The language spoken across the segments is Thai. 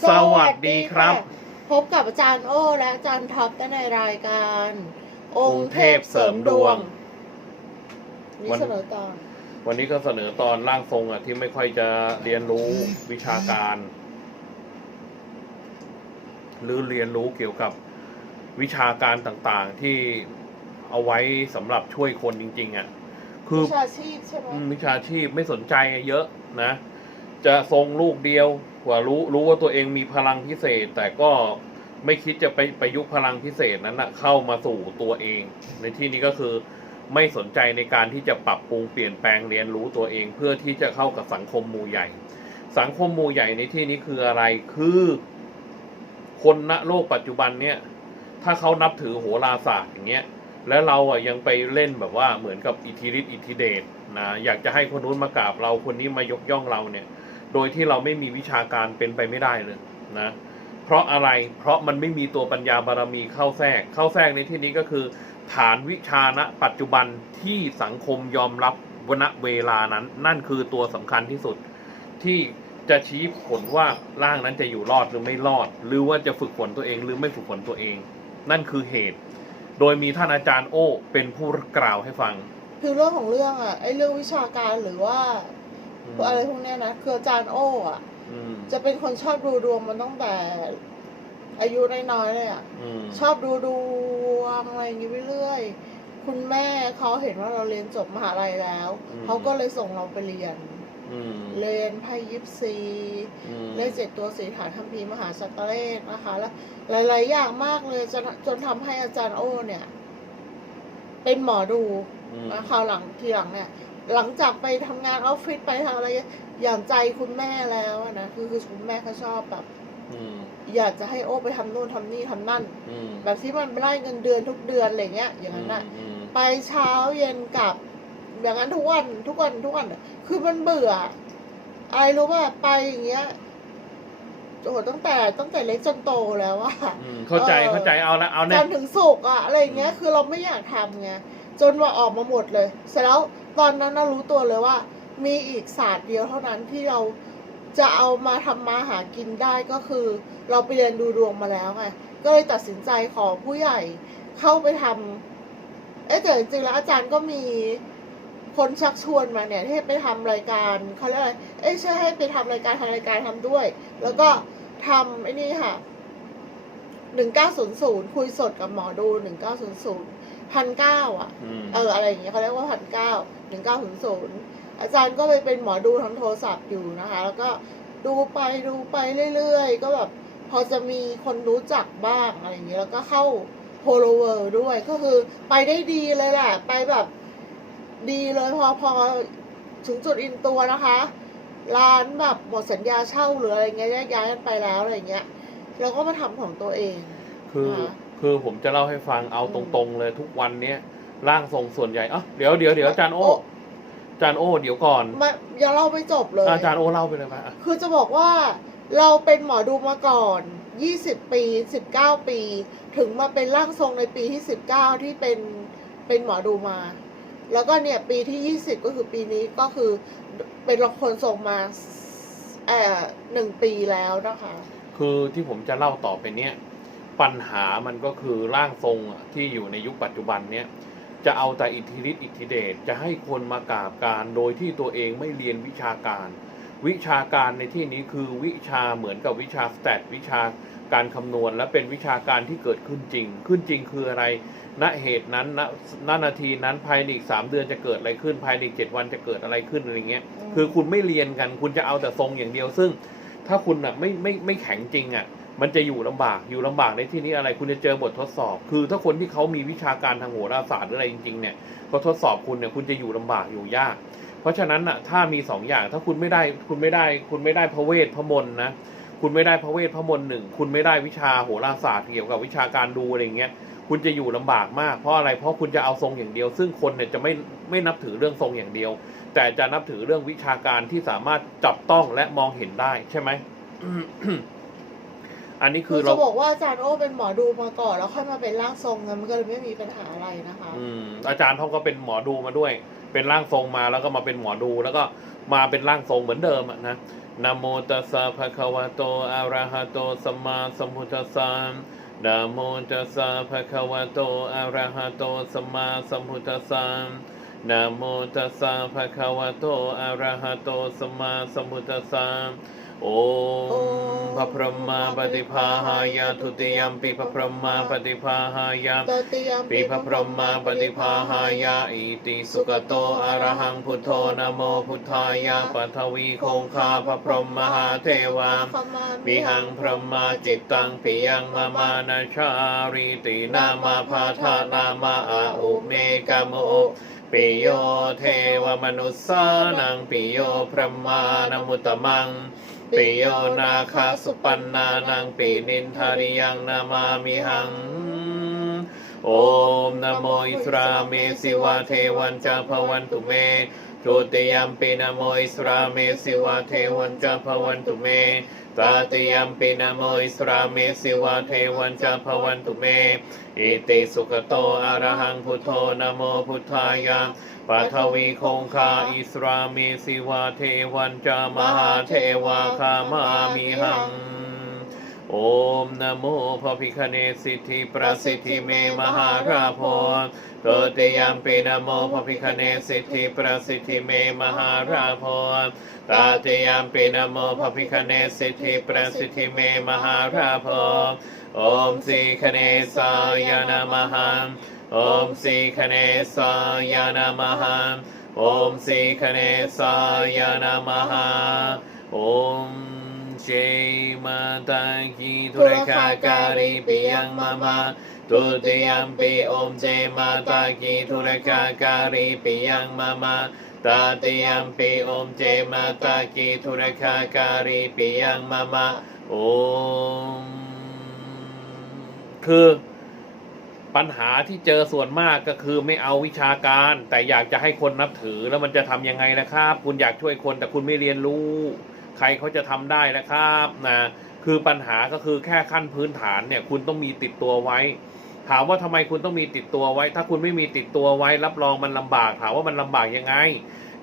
สวัสดีครับ พบกับอาจารย์โอ้และอาจารย์ท็อปได้ในรายการ องค์เทพเสริมดวงนี่วันเสนอตอน วันนี้ก็เสนอตอนร่างทรงอะที่ไม่ค่อยจะเรียนรู้วิชาการ หรือเรียนรู้เกี่ยวกับวิชาการต่างๆที่เอาไว้สำหรับช่วยคนจริง ๆ อะ คือวิชาชีพใช่ไหมอืมวิชาชีพไม่สนใจเยอะนะ จะทรงลูกเดียวกว่ารู้รู้ว่าตัวเองมีพลังพิเศษ แต่ก็ไม่คิดจะไปประยุกต์พลังพิเศษนั้นนะเข้ามาสู่ตัวเอง ในที่นี้ก็คือไม่สนใจในการที่จะปรับปรุงเปลี่ยนแปลงเรียนรู้ตัวเอง เพื่อที่จะเข้ากับสังคมหมู่ใหญ่ สังคมหมู่ใหญ่ในที่นี้คืออะไรคือ คนณโลกปัจจุบันเนี่ย ถ้าเขานับถือโหราศาสตร์อย่างเงี้ยแล้วเราอะยังไปเล่นแบบว่าเหมือนกับอิทธิฤทธิอิทธิเดชนะอยากจะให้คนนู้นมากราบเราคนนี้มายกย่องเราเนี่ย โดยที่เราไม่มีวิชาการเป็นไปไม่ได้เลยนะเพราะอะไรเพราะมันไม่มีตัวปัญญาบารมีเข้าแทรก เข้าแทรกในที่นี้ก็คือ ฐานวิชาณปัจจุบันที่สังคมยอมรับวณเวลานั้น นั่นคือตัวสำคัญที่สุด ที่จะชี้ผลว่าร่างนั้นจะอยู่รอดหรือไม่รอด หรือว่าจะฝึกฝนตัวเองหรือไม่ฝึกฝนตัวเอง นั่นคือเหตุ โดยมีท่านอาจารย์โอ้เป็นผู้กล่าวให้ฟัง คือเรื่องของเรื่องอะไอเรื่องวิชาการหรือว่า อืมอะไรพวกเนี้ยนะคืออาจารย์โอ้อะอืมจะเป็นคนชอบดูดวงมันตั้งแต่ อายุน้อยๆเลยอะอืมชอบดูดวงอะไรอย่างงี้ไปเรื่อยคุณแม่เขาเห็นว่าเราเรียนจบมหาลัยแล้วเขาก็เลยส่งเราไปเรียน อืมเรียนไพ่ยิปซีอืมเลขเจ็ดตัวสีฐานคัมภีร์มหาสัตตเลขนะคะ แล้วหลาย ๆ อย่างมากเลยจนจนทำให้อาจารย์โอ้เนี่ย เป็นหมอดูอืม นะคราวหลังทีหลังเนี่ย หลังจากไปทำงานออฟฟิศไปทำอะไรอย่างใจคุณแม่แล้วอะนะคือคือคุณแม่เขาชอบแบบอืมอยากจะให้โอ้ไปทำนู่นทำนี่ทำนั่นอืมแบบที่มันได้เงินเดือนทุกเดือนอะไรเงี้ย อย่างนั้นน่ะอืมไปเช้าเย็นกลับ อย่างนั้นทุกวันทุกวันทุกวันอะคือมันเบื่ออะไรรู้ป่ะไปอย่างเงี้ยโอ้โหตั้งแต่ตั้งแต่เล็กจนโตแล้วอะอืมเข้าใจเออเข้าใจเอาละเอาจัเนี่ยนทร์ถึงสุกร์อะอะไรอย่างเงี้ย คือเราไม่อยากทำไงจนว่าออกมาหมดเลย เสร็จแล้ว ตอนนั้นเรารู้ตัวเลยว่า มีอีกศาสตร์เดียวเท่านั้นที่เราจะเอามาทำมาหากินได้ก็คือ เราไปเรียนดูดวงมาแล้วไงก็เลยตัดสินใจขอผู้ใหญ่เข้าไปทำเอ๊ะแต่จริงๆแล้วอาจารย์ก็มีคนชักชวนมาเนี่ยให้ไปทำรายการเขาเรียกอะไร เอ๊ะใช่ให้ไปทำรายการทางรายการทำด้วย แล้วก็ทำไอ้นี่ค่ะหนึ่งเก้าศูนย์ศูนย์คุยสดกับหมอดูหนึ่งเก้าศูนย์ศูนย์ พันเก้าอะอืมเออ อะไรอย่างเงี้ยเขาเรียกว่าพันเก้าหนึ่งเก้าศูนย์ศูนย์อาจารย์ก็ไปเป็นหมอดูทางโทรศัพท์อยู่นะคะ แล้วก็ดูไปดูไปเรื่อยๆ ก็แบบพอจะมีคนรู้จักบ้างอะไรอย่างเงี้ยแล้วก็เข้าโพโลเวอร์ด้วยก็คือไปได้ดีเลยแหละ ไปแบบดีเลยพอพอถึงจุดอินตัวนะคะ ร้านแบบหมดสัญญาเช่าหรืออะไรเงี้ยแยกย้ายกันไปแล้วอะไรเงี้ยเราก็มาทำของตัวเองคือ ค่ะคือผมจะเล่าให้ฟังเอาอืตมรงๆเลยทุกวันเนี้ยร่างทรงส่วนใหญ่อะเดี๋ยวเดี๋ยวเดี๋ยวอาจารย์โอ้อาจารย์โอ้เดี๋ยวก่อนมายังเล่าไม่จบเลย อาจารย์โอ้เล่าไปเลยมาอะคือจะบอกว่าเราเป็นหมอดูมาก่อน 20 ปี 19 ปี ถึงมาเป็นร่างทรงในปีที่ 19 ที่เป็นเป็นหมอดูมา แล้วก็เนี่ยปีที่ 20 ก็คือปีนี้ก็คือเป็นละคนทรงมาเอ่อหนึ่งปีแล้วนะคะ คือที่ผมจะเล่าต่อไปเนี้ย ปัญหามันก็คือร่างทรงอะที่อยู่ในยุคปัจจุบันเนี้ยจะเอาแต่อิทธิฤทธิอิทธิเดชจะให้คนมากราบการโดยที่ตัวเองไม่เรียนวิชาการ วิชาการในที่นี้คือวิชาเหมือนกับวิชาสแตทวิชาการคำนวณ และเป็นวิชาการที่เกิดขึ้นจริง ขึ้นจริงคืออะไร ณเหตุนั้นณณนาทีนั้นภายในอีกสามเดือนจะเกิดอะไรขึ้นภายในอีกเจ็ดวันจะเกิดอะไรขึ้นอะไรเงี้ยอืมคือคุณไม่เรียนกัน คุณจะเอาแต่ทรงอย่างเดียวซึ่ง ถ้าคุณอะไม่ไม่ไม่แข็งจริงอะ มันจะอยู่ลำบากอยู่ลำบากในที่นี้อะไร คุณจะเจอบททดสอบ คือถ้าคนที่เขามีวิชาการทางโหราศาสตร์หรืออะไรจริงๆเนี่ยเขาทดสอบคุณเนี่ยคุณจะอยู่ลำบากอยู่ยาก เพราะฉะนั้นอะถ้ามีสองอย่างถ้าคุณไม่ได้คุณไม่ได้ คุณไม่ได้พระเวทพระมนต์นะคุณไม่ได้พระเวทพระมนต์หนึ่งคุณไม่ได้วิชาโหราศาสตร์เกี่ยวกับวิชาการดูอะไรเงี้ยคุณจะอยู่ลำบากมาก เพราะอะไรเพราะคุณจะเอาทรงอย่างเดียว ซึ่งคนเนี่ยจะไม่ไม่นับถือเรื่องทรงอย่างเดียว แต่จะนับถือเรื่องวิชาการที่สามารถจับต้องและมองเห็นได้ใช่ไหม อันนี้คืคืออเรา จะบอกว่าอาจารย์โอ้เป็นหมอดูมาก่อนแล้วค่อยมาเป็นร่างทรงไงมันก็เลยไม่มีปัญหาอะไรนะคะ อืมอาจารย์เขาก็เป็นหมอดูมาด้วย เป็นร่างทรงมาแล้วก็มาเป็นหมอดูแล้วก็มาเป็นร่างทรงเหมือนเดิมอะนะนะโมตัสสะภะคะวะโตอะระหะโตสัมมาสัมพุทธัสสะนะโมตัสสะภะคะวะโตอะระหะโตสัมมาสัมพุทธัสสะนะโมตัสสะภะคะวะโตอะระหะโตสัมมาสัมพุทธัสสะ โอมพระพรหมาปฏิภาหายาทุติยมปิพระพรหมาปฏิภาหายาปีพระพรหมาปฏิภาหายาอิติสุกโตอระหังพุทโธนโมพุทธายาปัทวีคงคาพระพรหมมหาเทวามาปิหังพรหมาจิตตังปิยังมามานาชาริตินามาพาทานามาอาอุเมกโมปิโยเทวมนุสสานังปิโยพรหมานมุตตมัง ปิโยนาคาสุปันนานังปินินทาริยังนามามิหัง โอมนะโมอิสราเมสิวะเทวันจาพวันตุเม ทุติยมปินโมอิสราเมสิวะเทวันจาภวันตุเมตาติยมปินโมอิสราเมสิวะเทวันจาภวันตุเม อิติสุขโตอะระหังพุทโธนโมพุทธายะปัทวีคงคาอิสราเมสิวะเทวันจามหาเทวาคามามิหัง โอมนโมพระพิคเนสิทธิประสิทธิเมมหาราโพโตเตยามปีนโมพระพิคเนสิทธิประสิทธิเมมหาราโพตาเตยามปีนโมพระพิคเนสิทธิประสิทธิเมมหาราโพโอมสีคเนสายนะมหังโอมสีคเนสายนะมหังโอมสีคเนสายนะมหังโอม Jai Mata Ki Turaka Kari Piyang Mama Tutiyampi Om Jai Mata Ki Turaka Kari Piyang Mama Tatiyampi Om Jai Mata Ki Turaka Kari Piyang Mama Om คือปัญหาที่เจอส่วนมากก็คือไม่เอาวิชาการ แต่อยากจะให้คนนับถือแล้วมันจะทำยังไงนะครับ คุณอยากช่วยคนแต่คุณไม่เรียนรู้ ใครเขาจะทำได้นะครับนะคือปัญหาก็คือแค่ขั้นพื้นฐานเนี่ยคุณต้องมีติดตัวไว้ ถามว่าทำไมคุณต้องมีติดตัวไว้ ถ้าคุณไม่มีติดตัวไว้ รับรองมันลำบาก ถามว่ามันลำบากยังไง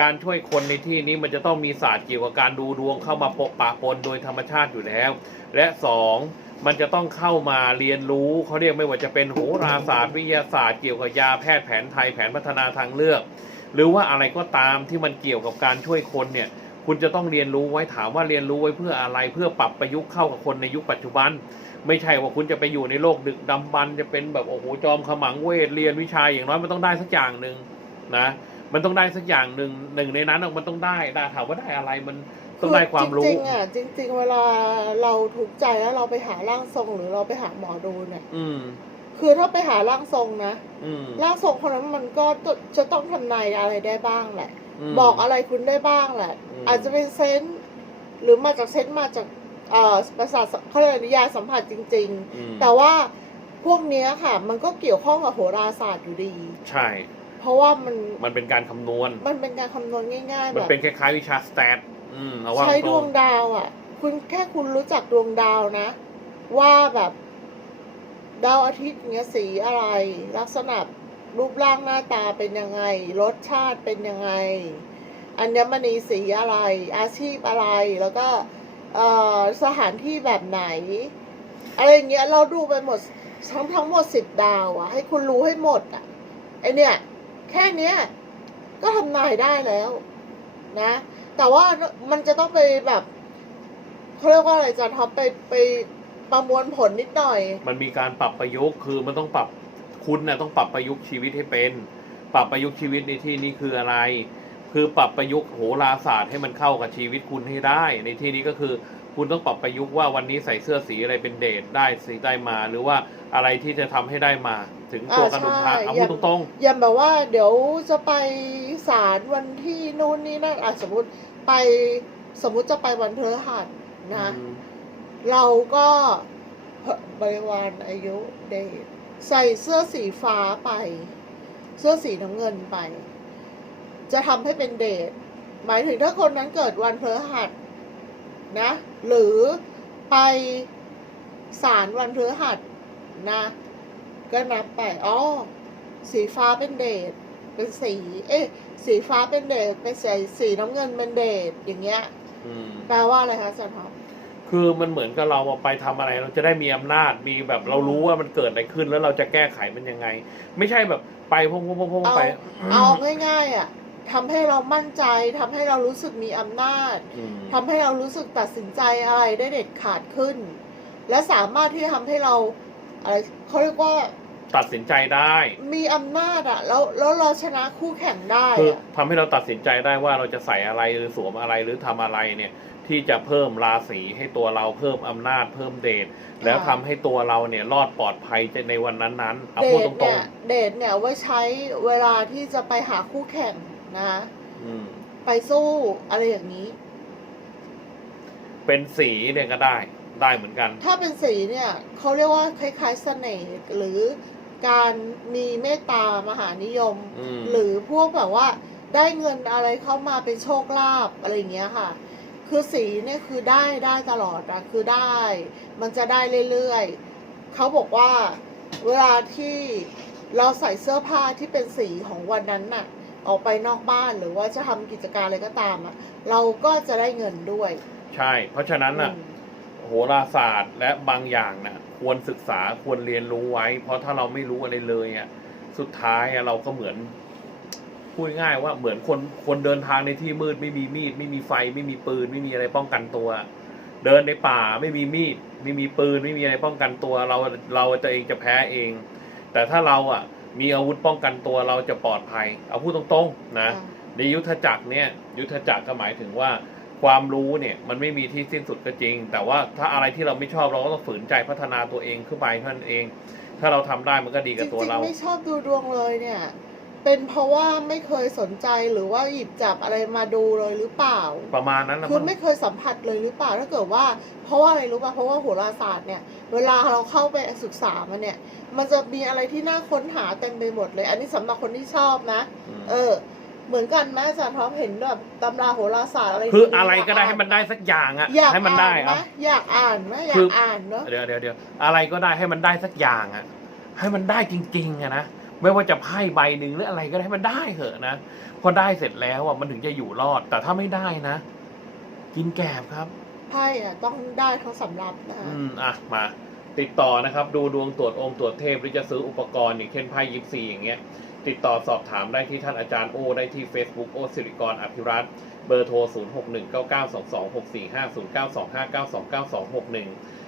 การช่วยคนในที่นี้มันจะต้องมีศาสตร์เกี่ยวกับการดูดวงเข้ามาปะปะปนโดยธรรมชาติอยู่แล้ว และสองมันจะต้องเข้ามาเรียนรู้เขาเรียกไม่ว่าจะเป็นโหราศาสตร์วิทยาศาสตร์เกี่ยวกับยาแพทย์แผนไทยแผนพัฒนาทางเลือก หรือว่าอะไรก็ตามที่มันเกี่ยวกับการช่วยคนเนี่ย คุณจะต้องเรียนรู้ไว้ถามว่าเรียนรู้ไว้เพื่ออะไร เพื่อปรับประยุกต์เข้ากับคนในยุคปัจจุบัน ไม่ใช่ว่าคุณจะไปอยู่ในโลกดึกดำบรรพ์จะเป็นแบบโอ้โหจอมขมังเวทเรียนวิชาอย่างน้อยมันต้องได้สักอย่างหนึ่งนะมันต้องได้สักอย่างหนึ่งหนึ่งในนั้นน่ะมันต้องได้ได้ถามว่าได้อะไรมันต้องได้ความรู้จริงๆอะจริง ๆ เวลาเราถูกใจแล้วเราไปหาร่างทรงหรือเราไปหาหมอดูเนี่ย อืม คือถ้าไปหาร่างทรงนะอืม ร่างทรงคนนั้นมันก็จะต้องทำนายอะไรได้บ้างแหละ ม บอกอะไรคุณได้บ้างแหละ อืม อาจจะเป็นเซนส์หรือมาจากเซนส์มาจากเอ่อประสาทเขาเรียกนิยายสัมผัสจริง อืมๆ แต่ว่าพวกเนี้ยค่ะ มันก็เกี่ยวข้องกับโหราศาสตร์อยู่ดี ใช่ เพราะว่ามันมันเป็นการคำนวณ มันเป็นการคำนวณง่ายๆมันแบบเป็นคล้ายๆวิชาสแตทอืมเอาว่าใช้ตดรวงงดาวอะ คุณแค่คุณรู้จักดวงดาวนะ ว่าแบบ ดาวอาทิตย์เงี้ยสีอะไร ลักษณะรูปร่างหน้าตาเป็นยังไง รสชาติเป็นยังไง อัญมณีสีอะไร อาชีพอะไร แล้วก็สถานที่แบบไหน อะไรเงี้ยเราดูไปหมดทั้งทั้งหมดสิบดาวอะให้คุณรู้ให้หมดอะไอเนี่ย แค่เนี้ยก็ทำนายได้แล้วนะ แต่ว่ามันจะต้องไปแบบเขาเรียกว่าอะไรจะท็อปไปไป ประมวลผลนิดหน่อย มันมีการปรับประยุกต์คือมันต้องปรับคุณนะต้องปรับประยุกต์ชีวิตให้เป็น ปรับประยุกต์ชีวิตในที่นี้คืออะไร คือปรับประยุกต์โหราศาสตร์ให้มันเข้ากับชีวิตคุณให้ได้ ในที่นี้ก็คือคุณต้องปรับประยุกต์ว่าวันนี้ใส่เสื้อสีอะไรเป็นเดทได้สีได้มา หรือว่าอะไรที่จะทำให้ได้มา ถึงตัวอ่ากระดุมพระใช่เอาอย่าพูดตรงอย่างแบบว่าเดี๋ยวจะไปศาลวันที่นู่นนี่นั่นอะสมมติไปสมมุติจะไปวันพฤหัสๆนะอืม เราก็บริวารอายุเดทใส่เสื้อสีฟ้าไป เสื้อสีน้ำเงินไป จะทำให้เป็นเดทหมายถึงถ้าคนนั้นเกิดวันพฤหัสนะ หรือไปศาลวันพฤหัสนะ ก็นับไปอ๋อสีฟ้าเป็นเดทเป็นสี เอ๊ะ สีฟ้าเป็นเดทเป็นสีสีน้ำเงินเป็นเดทอย่างเงี้ยแปลว่าอะไรคะอาจารย์ท็อป คือมันเหมือนกับเราไปทำอะไร เราจะได้มีอำนาจมีแบบเรารู้ว่ามันเกิดอะไรขึ้นแล้วเราจะแก้ไขมันยังไง ไม่ใช่แบบไปพุ่งพุ่งพุ่งพุ่งเอาไป เอาง่ายๆอะทำให้เรามั่นใจทำให้เรารู้สึกมีอำนาจอืมทำให้เรารู้สึกตัดสินใจอะไรได้เด็ดขาดขึ้น และสามารถที่จะทำให้เราอะไรเขาเรียกว่าตัดสินใจได้ มีอำนาจอะ แล้วแล้วเราชนะคู่แข่งได้คืออะทำให้เราตัดสินใจได้ว่าเราจะใส่อะไรหรือสวมอะไรหรือทำอะไรเนี่ย ที่จะเพิ่มราศีให้ตัวเราเพิ่มอำนาจเพิ่มเดชแล้วทำให้ตัวเราเนี่ยรอดปลอดภัยในวันนั้นๆเอาเดพูดทตรเนี่งยเดทเนี่ยไว้ใช้เวลาที่จะไปหาคู่แข่งนะๆอืมไปสู้อะไรอย่างนี้ เป็นสีเนี่ยก็ได้ได้เหมือนกัน ถ้าเป็นสีเนี่ยเขาเรียกว่าคล้ายๆเสน่ห์หรือการมีเมตตามหานิยม อืม หรือพวกแบบว่า ได้เงินอะไรเข้ามาเป็นโชคลาภอะไรอย่างเงี้ยค่ะ คือสีเนี่ยคือได้ได้ตลอดอะคือได้ มันจะได้เรื่อยๆเขาบอกว่าเวลาที่เราใส่เสื้อผ้าที่เป็นสีของวันนั้นน่ะ ออกไปนอกบ้านหรือว่าจะทำกิจการอะไรก็ตามอะเราก็จะได้เงินด้วย ใช่ เพราะฉะนั้นน่ะอืมโหราศาสตร์และบางอย่างน่ะ ควรศึกษาควรเรียนรู้ไว้ เพราะถ้าเราไม่รู้อะไรเลยอะสุดท้ายอะเราก็เหมือน พูดง่ายๆว่าเหมือนคนคนเดินทางในที่มืดไม่มีมีด ไม่มีไฟไม่มีปืน ไม่มีอะไรป้องกันตัว เดินในป่าไม่มีมีด ไม่มีปืน ไม่มีอะไรป้องกันตัว เราเราจะเองจะแพ้เอง แต่ถ้าเราอะ มีอาวุธป้องกันตัวเราจะปลอดภัย เอาพูดตรงๆนะอ่าในยุทธจักรเนี่ยยุทธจักรก็หมายถึงว่าความรู้เนี่ยมันไม่มีที่สิ้นสุดก็จริง แต่ว่าถ้าอะไรที่เราไม่ชอบเราก็ต้องฝืนใจพัฒนาตัวเองขึ้นไปเท่านั้นเอง ถ้าเราทำได้มันก็ดีจกับตัวริงเราๆไม่ชอบดูดวงเลยเนี่ย เป็นเพราะว่าไม่เคยสนใจหรือว่าหยิบจับอะไรมาดูเลยหรือเปล่า ประมาณนั้นนะคือมันไม่เคยสัมผัสเลยหรือเปล่าถ้าเกิดว่า เพราะว่าอะไรรู้ป่ะเพราะว่าโหราศาสตร์เนี่ย เวลาเราเข้าไปศึกษามันเนี่ย มันจะมีอะไรที่น่าค้นหาเต็มไปหมดเลย อันนี้สำหรับคนที่ชอบนะมเออ เหมือนกันแม่อาจารย์ท็อปเห็นแบบตำราโหราศาสตร์อะไรคือดีๆอะไรก็ได้ยาให้มันได้สักอย่างอะอยากให้มันได้อ่านไหมอะอยากอ่านไหมอยาคืกออ่านเนาะเดี๋ยวเดี๋ยวเดี๋ยวอะไรก็ได้ให้มันได้สักอย่างอะให้มันได้จริงๆอะนะ ไม่ว่าจะไพ่ใบหนึ่งหรืออะไรก็ได้ให้มันได้เถอะนะพอได้เสร็จแล้วอะมันถึงจะอยู่รอด แต่ถ้าไม่ได้นะ กินแกบครับไพ่อะต้องได้ทั้งสำรับนะคะอืมอะมา ติดต่อนะครับ ดูดวงตรวจองค์ตรวจเทพหรือจะซื้ออุปกรณ์อย่างเช่นไพ่ยิปซีอย่างเงี้ย ติดต่อสอบถามได้ที่ท่านอาจารย์โอ ได้ที่ Facebook โอสิริกรอภิรัตน์เบอร์โทร 0 6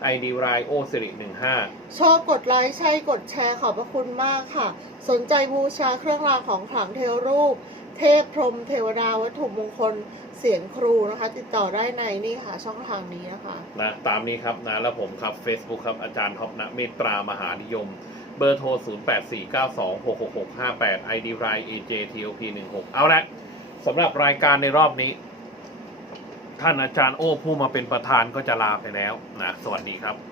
1 9 9 2 2 6 4 5 0 9 2 5 9 2 9 2 6 1 ID รายโอสิริ15ชอบกดไลค์ใช่กดแชร์ขอบพระคุณมากค่ะ สนใจบูชาเครื่องรางของขลังเทวรูป เทพพรหมเทวดาวัตถุมงคลเสียงครูนะคะ ติดต่อได้ในนี่ค่ะ ช่องทางนี้นะคะ นะตามนี้ครับนะแล้วผมครับ Facebook ครับอาจารย์ท็อปนะเมตตามหานิยม เบอร์โทร 0849266658 ID ราย AJTOP16 เอาละสำหรับรายการในรอบนี้ ท่านอาจารย์โอ้ผู้มาเป็นประธานก็จะลาไปแล้วนะสวัสดีครับ